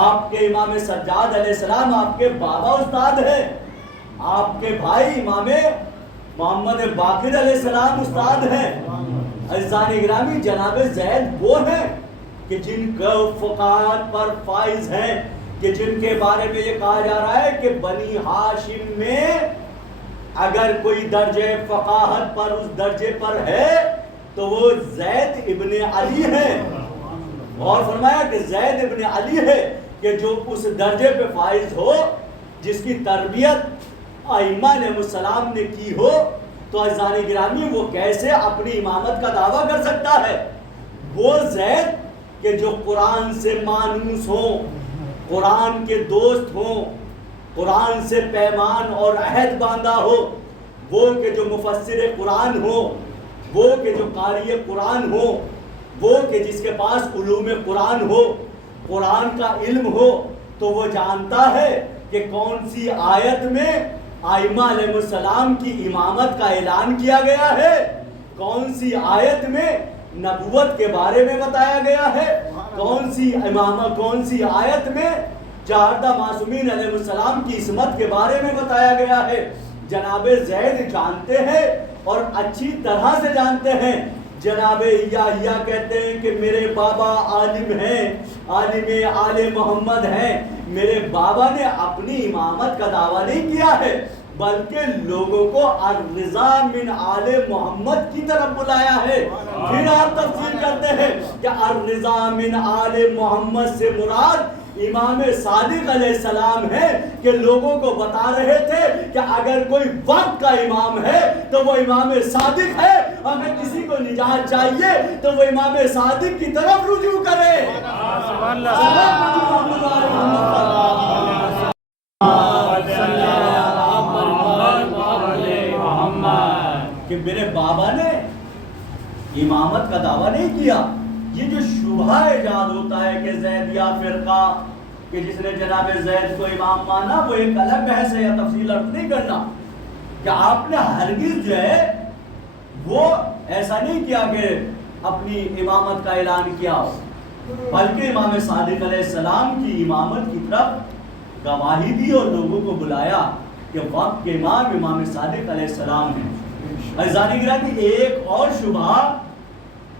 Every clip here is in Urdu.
آپ کے امام سجاد علیہ السلام آپ کے بابا استاد ہیں، آپ کے بھائی امام محمد باقر علیہ السلام استاد ہیں۔ عزیزان گرامی، جناب زید وہ ہیں کہ جن کا فقاہت پر فائز ہیں، کہ جن کے بارے میں یہ کہا جا رہا ہے کہ بنی ہاشم میں اگر کوئی درجہ فقاہت پر اس درجے پر ہے تو وہ زید ابن علی ہے۔ اور فرمایا کہ زید ابن علی ہے کہ جو اس درجے پہ فائز ہو، جس کی تربیت ائمہ علیہ السلام نے کی ہو، تو عزیزان گرامی وہ کیسے اپنی امامت کا دعویٰ کر سکتا ہے؟ وہ زید کہ جو قرآن سے مانوس ہوں، قرآن کے دوست ہوں، قرآن سے پیمان اور عہد باندھا ہو، وہ کہ جو مفسر قرآن ہو، وہ کہ جو قاری قرآن ہو، وہ کہ جس کے پاس علوم قرآن ہو، قرآن کا علم ہو، تو وہ جانتا ہے کہ کون سی آیت میں ائمہ علیہ السلام کی امامت کا اعلان کیا گیا ہے، کون سی آیت میں نبوت کے بارے میں بتایا گیا ہے، کون سی امامت، کون سی آیت میں چاردہ معصومین علیہ السلام کی عصمت کے بارے میں بتایا گیا ہے۔ جناب زید جانتے ہیں اور اچھی طرح سے جانتے ہیں۔ جناب یحییٰ کہتے ہیں کہ میرے بابا عالم ہیں، عالم آل محمد ہیں۔ میرے بابا نے اپنی امامت کا دعویٰ نہیں کیا ہے، بلکہ لوگوں کو الرضا من آل محمد کی طرف بلایا ہے۔ پھر آپ تفسیر کرتے ہیں کہ الرضا من آل محمد سے مراد امام صادق علیہ السلام ہے، کہ لوگوں کو بتا رہے تھے کہ اگر کوئی وقت کا امام ہے تو وہ امام صادق ہے، اگر کسی کو نجات چاہیے تو وہ امام صادق کی طرف رجوع کرے۔ کہ میرے بابا نے امامت کا دعویٰ نہیں کیا۔ یہ جو شبہ ایجاد ہوتا ہے کہ زیدیہ فرقہ کہ جس نے جناب زید کو امام مانا، وہ ایک الگ بحث ہے، یا تفصیل عرض نہیں کرنا کہ آپ نے ہرگز جو ہے وہ ایسا نہیں کیا کہ اپنی امامت کا اعلان کیا ہو، بلکہ امام صادق علیہ السلام کی امامت کی طرف گواہی دی اور لوگوں کو بلایا کہ وقت کے امام امام صادق علیہ السلام ہیں۔ عزیزان گرامی، ایک اور شبہ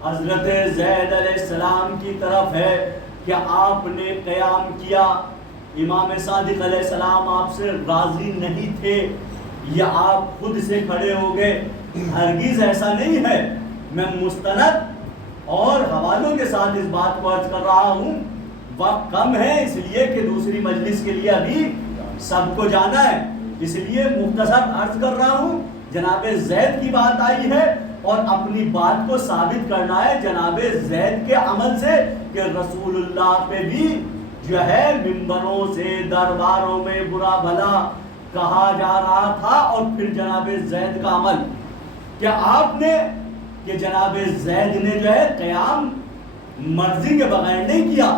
حضرت زید علیہ السلام کی طرف ہے کہ آپ نے قیام کیا، امام صادق علیہ السلام آپ سے راضی نہیں تھے یا آپ خود سے کھڑے ہو گئے۔ ہرگز ایسا نہیں ہے۔ میں مستند اور حوالوں کے ساتھ اس بات کو عرض کر رہا ہوں۔ وقت کم ہے اس لیے کہ دوسری مجلس کے لیے ابھی سب کو جانا ہے، اس لیے مختصر عرض کر رہا ہوں۔ جناب زید کی بات آئی ہے اور اپنی بات کو ثابت کرنا ہے جناب زید کے عمل سے کہ رسول اللہ پہ بھی جو ہے منبروں سے درباروں میں برا بھلا کہا جا رہا تھا، اور پھر جناب زید کا عمل کہ آپ نے کہ جناب زید نے جو ہے قیام مرضی کے بغیر نہیں کیا،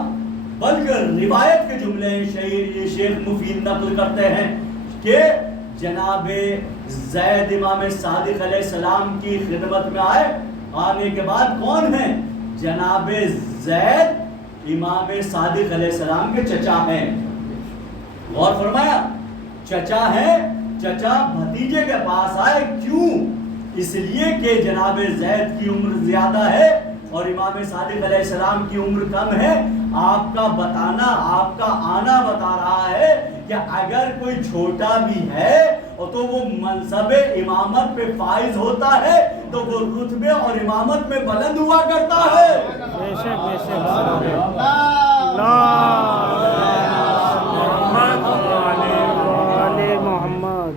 بلکہ روایت کے جملے شیخ مفید نقل کرتے ہیں کہ جناب زید امام صادق علیہ السلام کی خدمت میں آنے کے بعد کون ہیں؟ جناب زید امام صادق علیہ السلام کے چچا ہیں۔ غور فرمایا، چچا ہیں، چچا بھتیجے کے پاس آئے، کیوں؟ اس لیے کہ جناب زید کی عمر زیادہ ہے اور امام صادق علیہ السلام کی عمر کم ہے۔ آپ کا بتانا، آپ کا آنا بتا رہا ہے کہ اگر کوئی چھوٹا بھی ہے تو وہ منصب امامت پہ فائز ہوتا ہے تو وہ رتبے اور امامت میں بلند ہوا کرتا ہے۔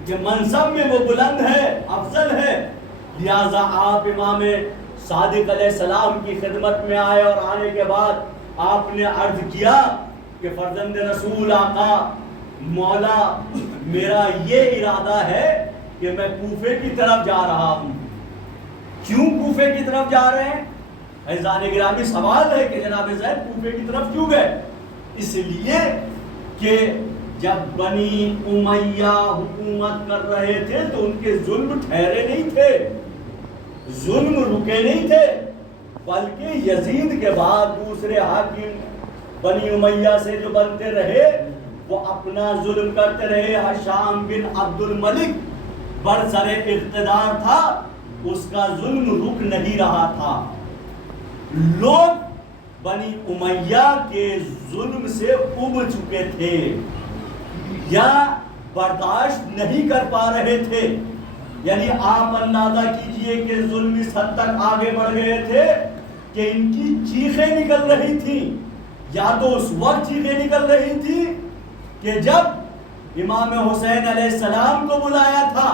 کہ منصب میں وہ بلند ہے، افضل ہے، لہذا آپ امام صادق علیہ السلام کی خدمت میں آئے اور آنے کے بعد آپ نے عرض کیا کہ فرزند رسول آقا مولا، میرا یہ ارادہ ہے کہ میں کوفے کی طرف جا رہا ہوں۔ کیوں کوفے کی طرف جا رہے ہیں؟ عزیزان گرامی، سوال ہے کہ جناب زید کوفے کی طرف کیوں گئے؟ اس لیے کہ جب بنی امیہ حکومت کر رہے تھے تو ان کے ظلم ٹھہرے نہیں تھے، ظلم رکے نہیں تھے، بلکہ یزید کے بعد دوسرے حاکم بنی امیہ سے جو بنتے رہے وہ اپنا ظلم کرتے رہے. ہشام بن عبد الملک برسر اقتدار تھا, اس کا ظلم رک نہیں رہا تھا. لوگ بنی امیہ کے ظلم سے اب چکے تھے یا برداشت نہیں کر پا رہے تھے. یعنی آپ اندازہ کیجئے کہ ظلم اس حد تک آگے بڑھ گئے تھے کہ ان کی چیخیں نکل رہی تھیں. یا تو اس وقت چیخیں نکل رہی تھی کہ جب امام حسین علیہ السلام کو بلایا تھا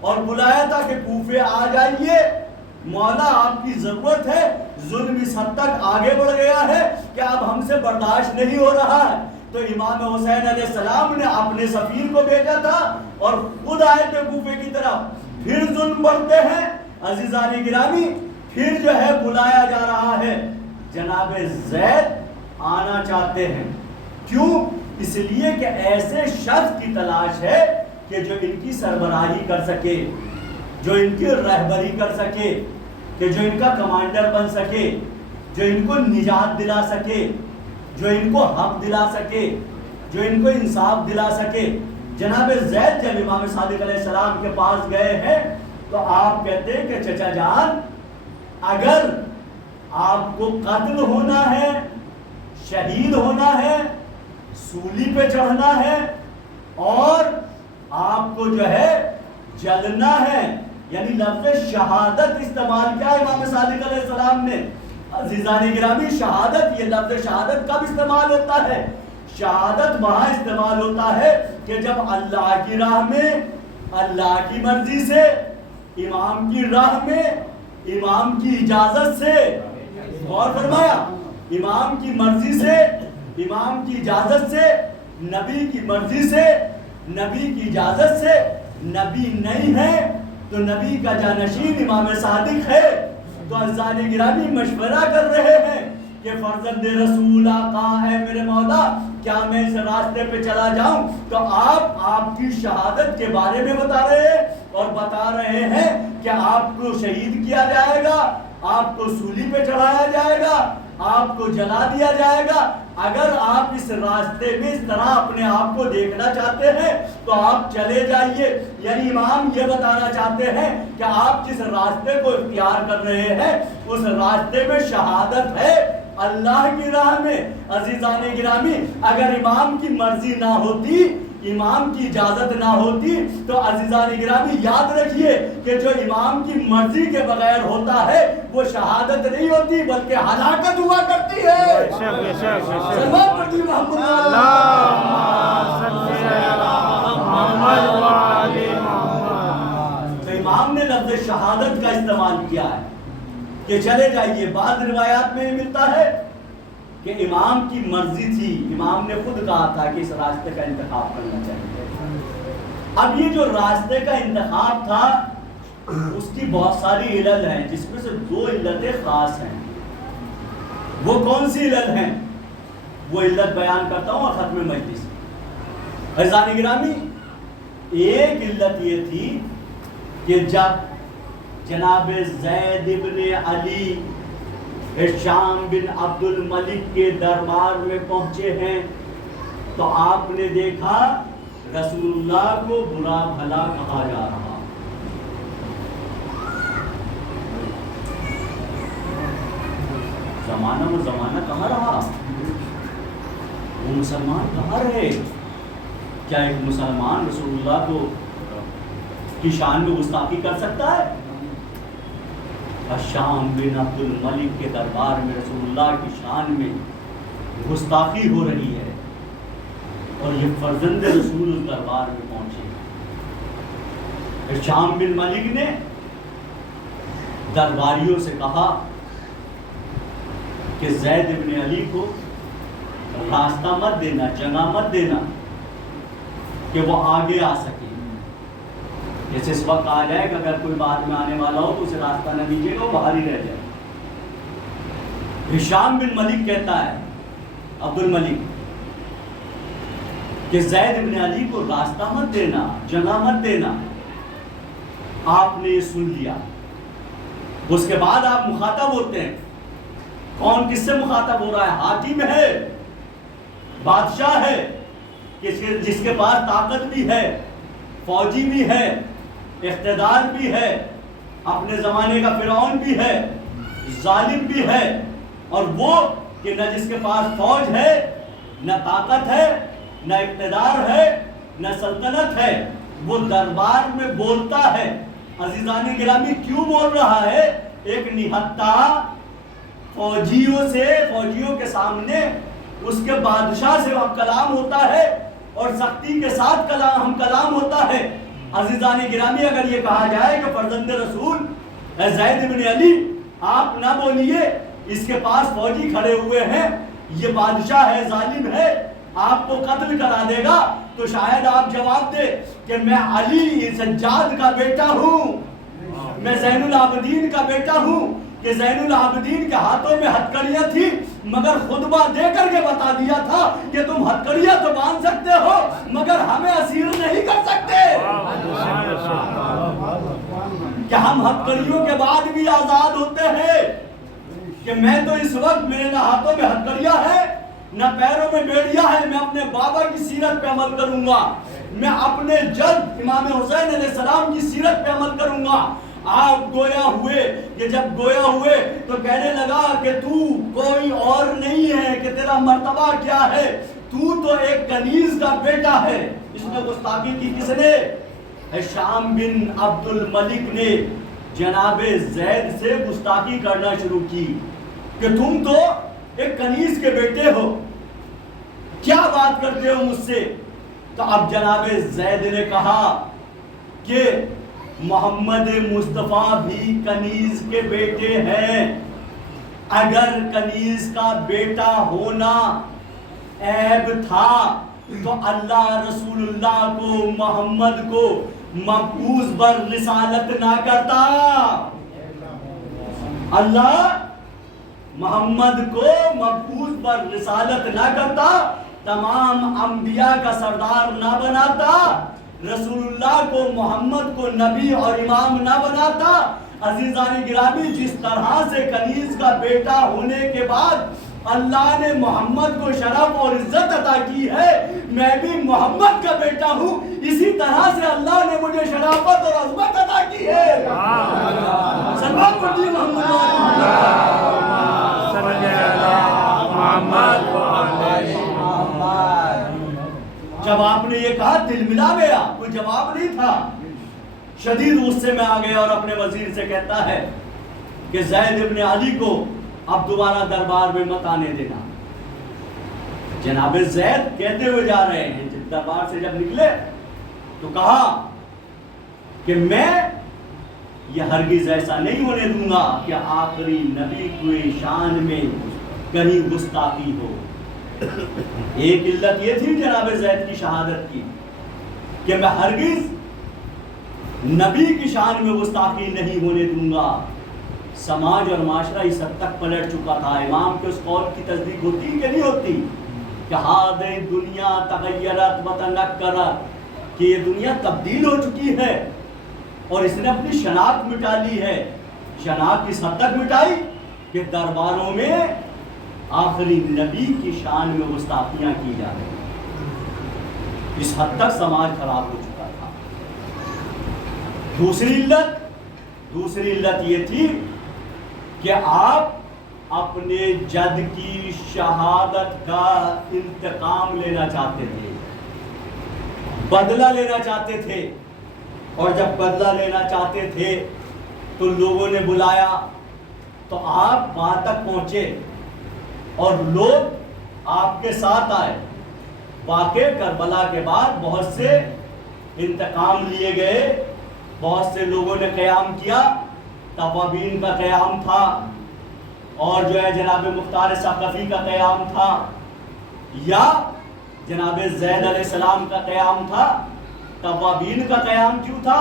اور بلایا تھا کہ کوفے آ جائیے, مولا آپ کی ضرورت ہے, ظلم اس حد تک آگے بڑھ گیا ہے کہ اب ہم سے برداشت نہیں ہو رہا ہے. تو امام حسین علیہ السلام نے اپنے سفیر کو بھیجا تھا اور خود آئے تھے کوفے کی طرف. پھر ظلم بڑھتے ہیں عزیزان گرامی, پھر جو ہے بلایا جا رہا ہے. جناب زید آنا چاہتے ہیں. کیوں؟ اس لیے کہ ایسے شخص کی تلاش ہے کہ جو ان کی سربراہی کر سکے, جو ان کی رہبری کر سکے, کہ جو ان کا کمانڈر بن سکے, جو ان کو نجات دلا سکے, جو ان کو حق دلا سکے, جو ان کو انصاف دلا سکے. جناب زید جب امام صادق علیہ السلام کے پاس گئے ہیں تو آپ کہتے ہیں کہ چچا جان, اگر آپ کو قتل ہونا ہے, شہید ہونا ہے, سولی پہ چڑھنا ہے اور آپ کو جو ہے جلنا ہے, یعنی لفظ شہادت استعمال کیا امام صادق علیہ السلام نے. عزیزان گرامی, شہادت, یہ لفظ شہادت کب استعمال ہوتا ہے؟ شہادت وہاں استعمال ہوتا ہے کہ جب اللہ کی راہ میں, اللہ کی مرضی سے, امام کی راہ میں, امام کی اجازت سے, غور فرمایا, امام کی مرضی سے, امام کی اجازت سے, نبی کی مرضی سے, نبی کی اجازت سے. نبی نہیں ہے تو نبی کا جانشین امام صادق ہے. تو عزیزان گرامی مشورہ کر رہے ہیں کہ فرزند رسول آقا ہے میرے مولا, کیا میں اس راستے پہ چلا جاؤں؟ تو آپ کی شہادت کے بارے میں بتا رہے ہیں اور بتا رہے ہیں کہ آپ کو شہید کیا جائے گا, آپ کو سولی پہ چڑھایا جائے گا, آپ کو جلا دیا جائے گا. اگر آپ اس راستے میں اس طرح اپنے آپ کو دیکھنا چاہتے ہیں تو آپ چلے جائیے. یعنی امام یہ بتانا چاہتے ہیں کہ آپ جس راستے کو اختیار کر رہے ہیں اس راستے میں شہادت ہے اللہ کی راہ میں. عزیزان گرامی, اگر امام کی مرضی نہ ہوتی, امام کی اجازت نہ ہوتی تو عزیزان گرامی یاد رکھیے کہ جو امام کی مرضی کے بغیر ہوتا ہے وہ شہادت نہیں ہوتی بلکہ ہلاکت ہوا کرتی ہے. تو امام نے لفظ شہادت کا استعمال کیا ہے کہ چلے جائیے. بعض روایات میں ملتا ہے کہ امام کی مرضی تھی, امام نے خود کہا تھا کہ اس راستے کا انتخاب کرنا چاہیے. اب یہ جو راستے کا انتخاب تھا اس کی بہت ساری علل ہیں, جس میں سے 2 علتیں خاص ہیں. وہ کون سی علل ہیں؟ وہ علت بیان کرتا ہوں اور ختم مجلس. عزیزان گرامی, ایک علت یہ تھی کہ جب جناب زید ابن علی ہشام بن عبد الملک کے دربار میں پہنچے ہیں تو آپ نے دیکھا رسول اللہ کو برا بھلا کہا جا رہا. زمانہ وہ زمانہ کہاں رہا, وہ مسلمان کہاں رہے. کیا ایک مسلمان رسول اللہ کو کی شان میں گستاخی کر سکتا ہے؟ ہشام بن عبد الملک کے دربار میں رسول اللہ کی شان میں گستاخی ہو رہی ہے اور یہ فرزند رسول اس دربار میں پہنچے. ہشام بن ملک نے درباریوں سے کہا کہ زید بن علی کو راستہ مت دینا, جگہ مت دینا کہ وہ آگے آ سکے. جیسے اس وقت آ جائے کہ اگر کوئی بعد میں آنے والا ہو تو اسے راستہ نہ دیجیے گا, وہ باہر ہی رہ جائے. ہشام بن ملک کہتا ہے عبد الملک کہ زید بن علی کو راستہ مت دینا, جگہ مت دینا. آپ نے یہ سن لیا. اس کے بعد آپ مخاطب ہوتے ہیں. کون کس سے مخاطب ہو رہا ہے؟ حاکم ہے, بادشاہ ہے جس کے پاس طاقت بھی ہے، فوجی بھی ہے، اقتدار بھی ہے، اپنے زمانے کا فرعون بھی ہے، ظالم بھی ہے، اور وہ کہ نہ جس کے پاس فوج ہے، نہ طاقت ہے، نہ اقتدار ہے، نہ سلطنت ہے، وہ دربار میں بولتا ہے۔ عزیزان گرامی کیوں بول رہا ہے؟ ایک نہتہ فوجیوں کے سامنے اس کے بادشاہ سے کلام ہوتا ہے، اور سختی کے ساتھ کلام ہوتا ہے۔ عزیزان گرامی اگر یہ کہا جائے کہ فرزند رسول زید بن علی آپ نہ بولیے، اس کے پاس فوجی کھڑے ہوئے ہیں، یہ بادشاہ ہے، ظالم ہے، آپ کو قتل کرا دے گا، تو شاید آپ جواب دے کہ میں علی سجاد کا بیٹا ہوں، میں زین العابدین کا بیٹا ہوں، کہ زین العابدین کے ہاتھوں میں ہتکڑیاں تھی، مگر خطبہ دے کر کے بتا دیا تھا کہ تم ہتکڑیاں تو باندھ سکتے ہو مگر ہمیں اسیر نہیں کر سکتے، کہ ہم ہتکڑیوں کے بعد بھی آزاد ہوتے ہیں، کہ میں تو اس وقت میرے نہ ہاتھوں میں ہتکڑیاں ہے نہ پیروں میں بیڑیاں ہے، میں اپنے بابا کی سیرت پہ عمل کروں گا، میں اپنے جد امام حسین علیہ السلام کی سیرت پہ عمل کروں گا۔ آپ گویا ہوئے کہ جب گویا ہوئے تو کہنے لگا کہ تو کوئی اور نہیں ہے، کہ تیرا مرتبہ کیا ہے، تو ایک کنیز کا بیٹا ہے۔ اس میں گستاخی کی کس نے؟ ہشام بن عبد الملک نے جناب زید سے گستاخی کرنا شروع کی کہ تم تو ایک کنیز کے بیٹے ہو، کیا بات کرتے ہو مجھ سے؟ تو اب جناب زید نے کہا کہ محمد مصطفیٰ بھی کنیز کے بیٹے ہیں، اگر کنیز کا بیٹا ہونا عیب تھا تو اللہ رسول اللہ کو، محمد کو مبعوث بر رسالت نہ کرتا، اللہ محمد کو مبعوث بر رسالت نہ کرتا، تمام انبیاء کا سردار نہ بناتا، رسول اللہ کو، محمد کو نبی اور امام نہ بناتا۔ عزیزان گرامی جس طرح سے کنیز کا بیٹا ہونے کے بعد اللہ نے محمد کو شرف اور عزت عطا کی ہے، میں بھی محمد کا بیٹا ہوں، اسی طرح سے اللہ نے مجھے شرافت اور عظمت عطا کی ہے۔ سلام پڑھیے جب آپ نے یہ کہا دل ملا گیا، کوئی جواب نہیں تھا، شدید غصے میں آ گیا اور اپنے وزیر سے کہتا ہے کہ زید ابن علی کو اب دوبارہ دربار میں مت آنے دینا۔ جناب زید کہتے ہوئے جا رہے ہیں، دربار سے جب نکلے تو کہا کہ میں یہ ہرگز ایسا نہیں ہونے دوں گا کہ آخری نبی کی شان میں کہیں گستاخی ہو۔ ایک علت یہ تھی جناب زید کی شہادت کی کہ میں ہرگز نبی کی شان میں گستاخی نہیں ہونے دوں گا۔ سماج اور معاشرہ اس حد تک پلٹ چکا تھا، امام کے اس قول کی تصدیق ہوتی کہ نہیں ہوتی کہ ہادہ دنیا تغیرت و تنکرت، کہ یہ دنیا تبدیل ہو چکی ہے اور اس نے اپنی شناخت مٹا لی ہے۔ شناخت اس حد تک مٹائی کہ درباروں میں آخری نبی کی شان میں گستاخیاں کی جا رہی ہیں، اس حد تک سماج خراب ہو چکا تھا۔ دوسری علت یہ تھی کہ آپ اپنے جد کی شہادت کا انتقام لینا چاہتے تھے، بدلہ لینا چاہتے تھے، اور جب بدلہ لینا چاہتے تھے تو لوگوں نے بلایا تو آپ وہاں تک پہنچے اور لوگ آپ کے ساتھ آئے۔ واقع کربلا کے بعد بہت سے انتقام لیے گئے، بہت سے لوگوں نے قیام کیا، توابین کا قیام تھا، اور جو ہے جناب مختار ثقفی کا قیام تھا، یا جناب زید علیہ السلام کا قیام تھا۔ توابین کا قیام کیوں تھا؟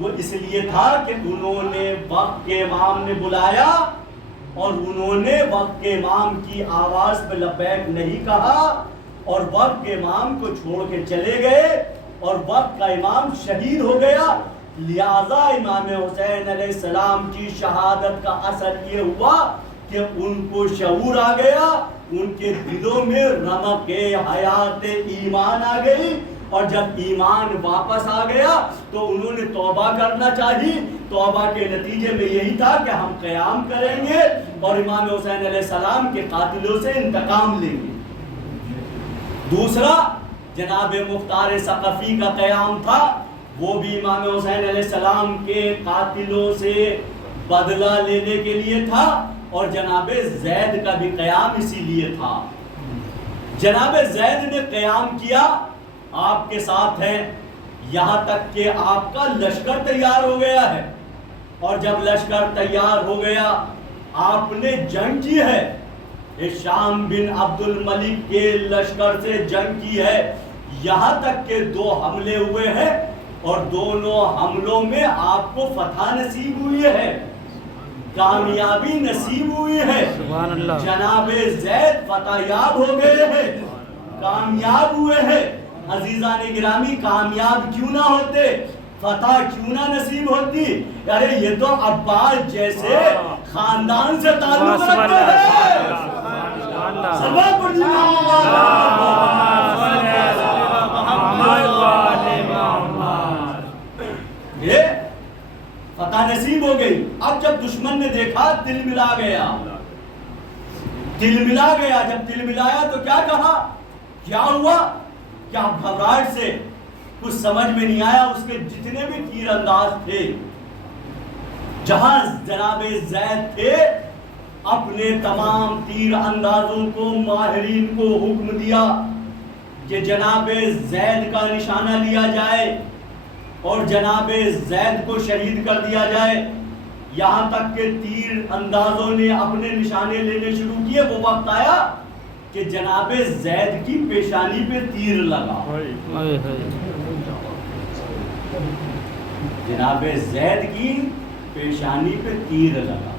وہ اس لیے تھا کہ انہوں نے وقت کے امام نے بلایا اور انہوں نے وقت کے امام کی آواز پہ لبیک نہیں کہا اور وقت کے امام کو چھوڑ کے چلے گئے اور وقت کا امام شہید ہو گیا۔ لہذا امام حسین علیہ السلام کی شہادت کا اثر یہ ہوا کہ ان کو شعور آ گیا ان کے دلوں میں رمق حیات ایمان آ گئی، اور جب ایمان واپس آ گیا تو انہوں نے توبہ کرنا چاہی۔ توبہ کے نتیجے میں یہی تھا کہ ہم قیام کریں گے اور امام حسین علیہ السلام کے قاتلوں سے انتقام لیں گے۔ دوسرا جناب مختار ثقفی کا قیام تھا، وہ بھی امام حسین علیہ السلام کے قاتلوں سے بدلہ لینے کے لیے تھا، اور جناب زید کا بھی قیام اسی لیے تھا۔ جناب زید نے قیام کیا، آپ کے ساتھ ہیں، یہاں تک کہ آپ کا لشکر تیار ہو گیا ہے، اور جب لشکر تیار ہو گیا آپ نے جنگ کی ہے، شام بن عبد الملک کے لشکر سے جنگ کی ہے، یہاں تک کہ 2 حملے ہوئے ہیں، اور دونوں حملوں میں آپ کو فتح نصیب ہوئی ہے، کامیابی نصیب ہوئی ہے۔ جناب زید فتح یاب ہو گئے ہیں، کامیاب ہوئے ہیں۔ عزیزان گرامی، کامیاب کیوں نہ ہوتے، فتح کیوں نہ نصیب ہوتی؟ ارے یہ تو عباس جیسے خاندان سے تعلق رکھتے ہیں۔ سبب پڑھ یہ فتح نصیب ہو گئی۔ اب جب دشمن نے دیکھا دل ملا گیا، دل ملا گیا، جب دل ملایا تو کیا کہا، کیا ہوا؟ کیا گھبراہٹ سے کچھ سمجھ میں نہیں آیا۔ اس کے جتنے بھی تیر انداز تھے، جہاں جناب زید تھے، اپنے تمام تیر اندازوں کو، ماہرین کو حکم دیا کہ جناب زید کا نشانہ لیا جائے اور جناب زید کو شہید کر دیا جائے۔ یہاں تک کہ تیر اندازوں نے اپنے نشانے لینے شروع کیے، وہ وقت آیا کہ جناب زید کی پیشانی پہ تیر لگا۔ جناب زید کی پیشانی پہ تیر لگا۔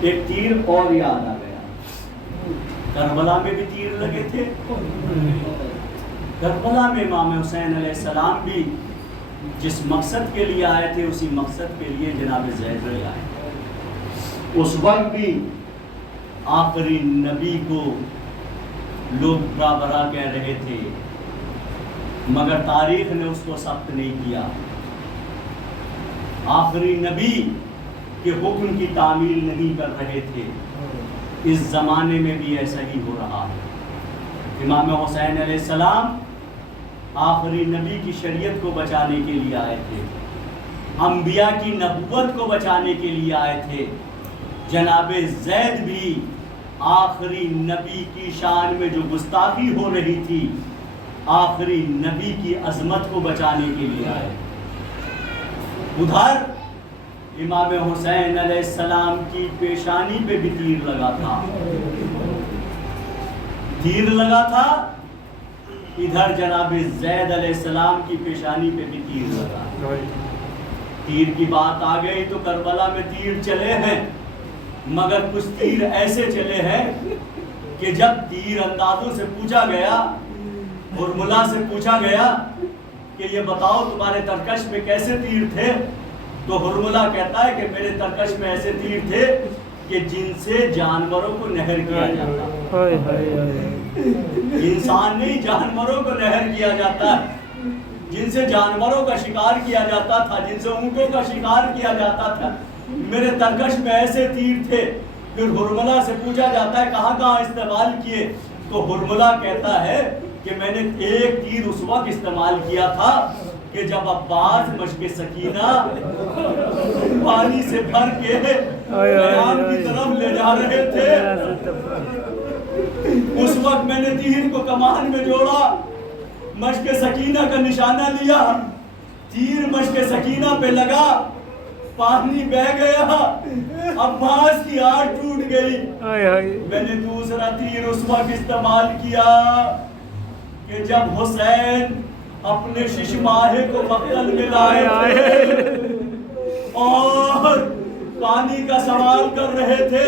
ایک تیر اور یاد آ گیا، کربلا میں بھی تیر لگے تھے۔ کربلا میں امام حسین علیہ السلام بھی جس مقصد کے لیے آئے تھے، اسی مقصد کے لیے جناب زید بھی آئے۔ اس وقت بھی آخری نبی کو لوگ برا برا کہہ رہے تھے، مگر تاریخ نے اس کو سخت نہیں کیا۔ آخری نبی کے حکم کی تعمیل نہیں کر رہے تھے۔ اس زمانے میں بھی ایسا ہی ہو رہا ہے۔ امام حسین علیہ السلام آخری نبی کی شریعت کو بچانے کے لیے آئے تھے، انبیاء کی نبوت کو بچانے کے لیے آئے تھے۔ جناب زید بھی آخری نبی کی شان میں جو گستاخی ہو رہی تھی، آخری نبی کی عظمت کو بچانے کے لیے آئے۔ ادھر امام حسین علیہ السلام کی پیشانی پہ بھی تیر لگا تھا، تیر لگا تھا۔ ادھر جناب زید علیہ السلام کی پیشانی پہ بھی تیر لگا۔ تیر کی بات آ گئی تو کربلا میں تیر چلے ہیں، مگر کچھ تیر ایسے چلے ہیں کہ جب تیر اندازوں سے پوچھا گیا، ہرملا سے پوچھا گیا کہ یہ بتاؤ تمہارے ترکش میں کیسے تیر تھے، تو ہرملا کہتا ہے کہ میرے ترکش میں ایسے تیر تھے کہ جن سے جانوروں کو نہر کیا جاتا۔ انسان نہیں، جانوروں کو نہر کیا جاتا ہے، جن سے جانوروں کا شکار کیا جاتا تھا، جن سے اونٹوں کا شکار کیا جاتا تھا، میرے ترکش میں ایسے تیر تھے۔ پھر ہرملا سے پوچھا جاتا ہے کہاں کہاں استعمال کیے، تو ہرملا کہتا ہے کہ میں نے ایک تیر اس وقت استعمال کیا تھا کہ جب عباس مشق سکینہ پانی سے بھر کے قیام کی طرف لے جا رہے تھے، اس وقت میں نے تیر کو کمان میں جوڑا، مشق سکینہ کا نشانہ لیا، تیر مشق سکینہ پہ لگا، پانی بہ گیا، عباس کی آڑ ٹوٹ گئی۔ میں نے دوسرا تیر اس وقت استعمال کیا کہ جب حسین اپنے شش ماہے کو مقتل میں لائے تھے اور پانی کا سوال کر رہے تھے،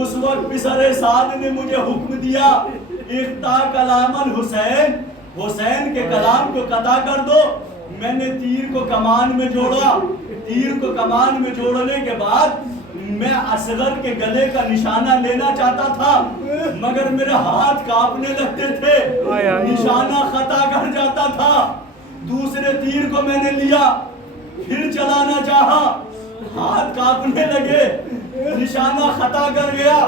اس وقت پسر سعد نے مجھے حکم دیا اقطع کلام الحسین، حسین کے کلام کو قطع کر دو۔ میں نے تیر کو کمان میں جوڑا، تیر کو کمان میں جوڑنے کے بعد میں اصغر کے گلے کا نشانہ لینا چاہتا تھا مگر میرے ہاتھ کانپنے لگتے تھے، نشانہ خطا کر جاتا تھا۔ دوسرے تیر کو میں نے لیا، پھر چلانا چاہا، ہاتھ کانپنے لگے، نشانہ خطا کر گیا۔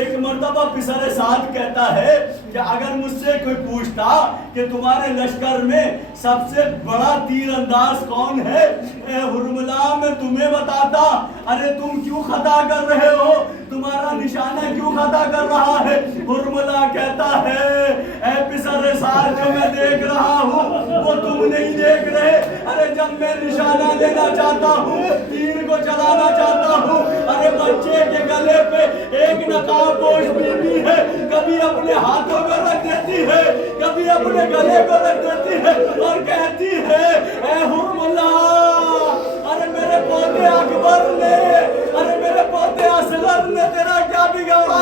ایک مرتبہ پسر سعد کہتا ہے کہ اگر مجھ سے کوئی پوچھتا کہ تمہارے لشکر میں سب سے بڑا تیر انداز کون ہے، اے حرملا میں تمہیں بتاتا، ارے تم کیوں خطا کر رہے ہو، تمہارا نشانہ کیوں خطا کر رہا ہے؟ حرملا کہتا ہے اے پسر سعد جو میں دیکھ رہا ہوں وہ تم نہیں دیکھ رہے، ارے جب میں نشانہ لینا چاہتا ہوں، تیر کو چلانا چاہتا ہوں، ارے بچے کے گلے پہ ایک نقاب پوش بیوی ہے، کبھی اپنے ہاتھوں کو رکھ دیتی ہے، کبھی اپنے گلے کو رکھ دیتی ہے اور کہتی ہے اے حرملا، ارے میرے پوتے اکبر نے، ارے میرے پوتے اصغر نے تیرا کیا بگاڑا؟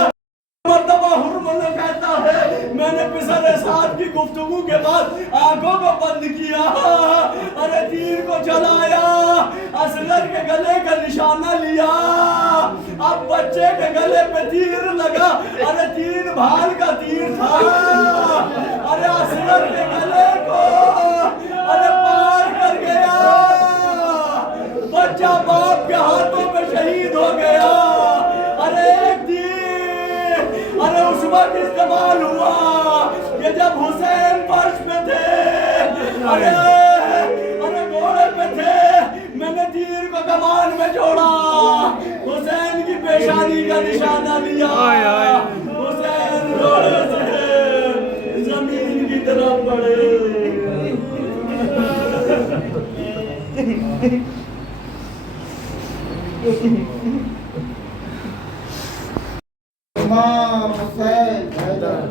مرتبہ حرملا کہتا ہے میں نے پسر سعد کی گفتگو کے بعد آنکھوں کو بند کیا، ارے تیر کو چلایا، اصغر کے گلے کا نشانہ لیا، اب بچے کے گلے پہ تیر لگا، ارے 3 بھال کا تیر تھا، ارے اصغر کے گلے کو ارے پار کر گیا، بچہ باپ کے ہاتھوں پہ شہید ہو گیا۔ ارے ایک تیر ارے اس وقت استعمال ہوا کہ جب حسین فرش پہ تھے، ارے گھوڑے پہ تھے، میں نے تیر کو کمان میں جوڑا، حسین کی پیشانی کا نشانہ لیا، حسین گھوڑے سے زمین کی طرف بڑھے۔ امام حسین حیدر،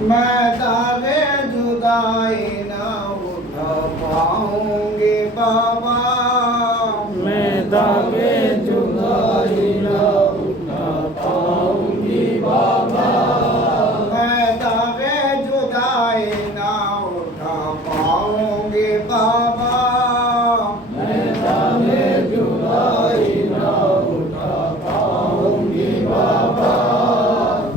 میں داغے جدائی نہ اٹھا پاؤں گی بابا، میں داغے جدائی نہ اٹھا پاؤں گی بابا، میں داغے جدائی نہ اٹھا پاؤں گی بابا، میں داغے جدائی نہ اٹھا پاؤں گی بابا،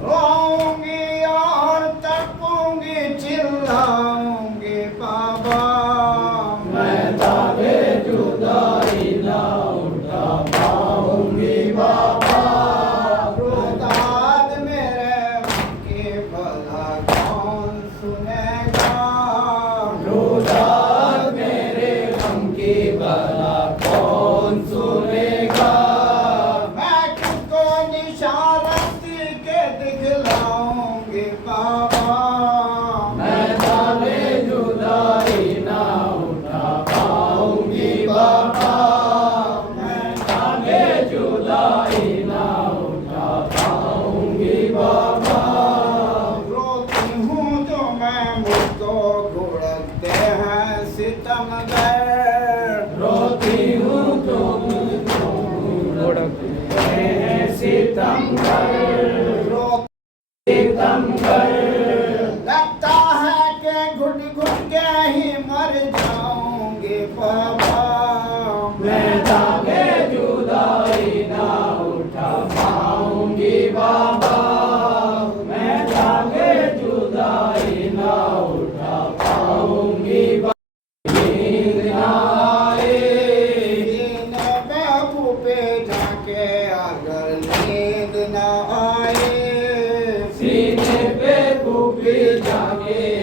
روؤں گی اور تڑپوں گی چلاؤں گی بابا، میں داغے جدائی نہ اٹھا پاؤں گی بابا، روداد میرے غم کی بھلا کون سنے گا، روداد میرے غم کی بھلا کون سنے گا، میں کس کو نشانتی کے دکھلاؤں گی بابا، میں داغے جدائی نہ اٹھا پاؤں گی بابا، میں داغے جدائی نہ اٹھا پاؤں گی بابا، روتی ہوں جو میں مجھ کو گھڑکتے ہیں ستم گر، روتی ہوں جو مجھ کو گھڑکتے ہیں ستم گر، ستم گر، لگتا ہے کہ گھٹ گھٹ کے ہی مر جاؤں گی بابا، میں داغے جدائی نہ اٹھا پاؤں گی بابا، میں داغے جدائی نہ اٹھا پاؤں گی بابا، نیند نہ آئے سینے پہ پھوپے جا کے اگر نیند نہ آئے، سینے پہ پھوپے جا کے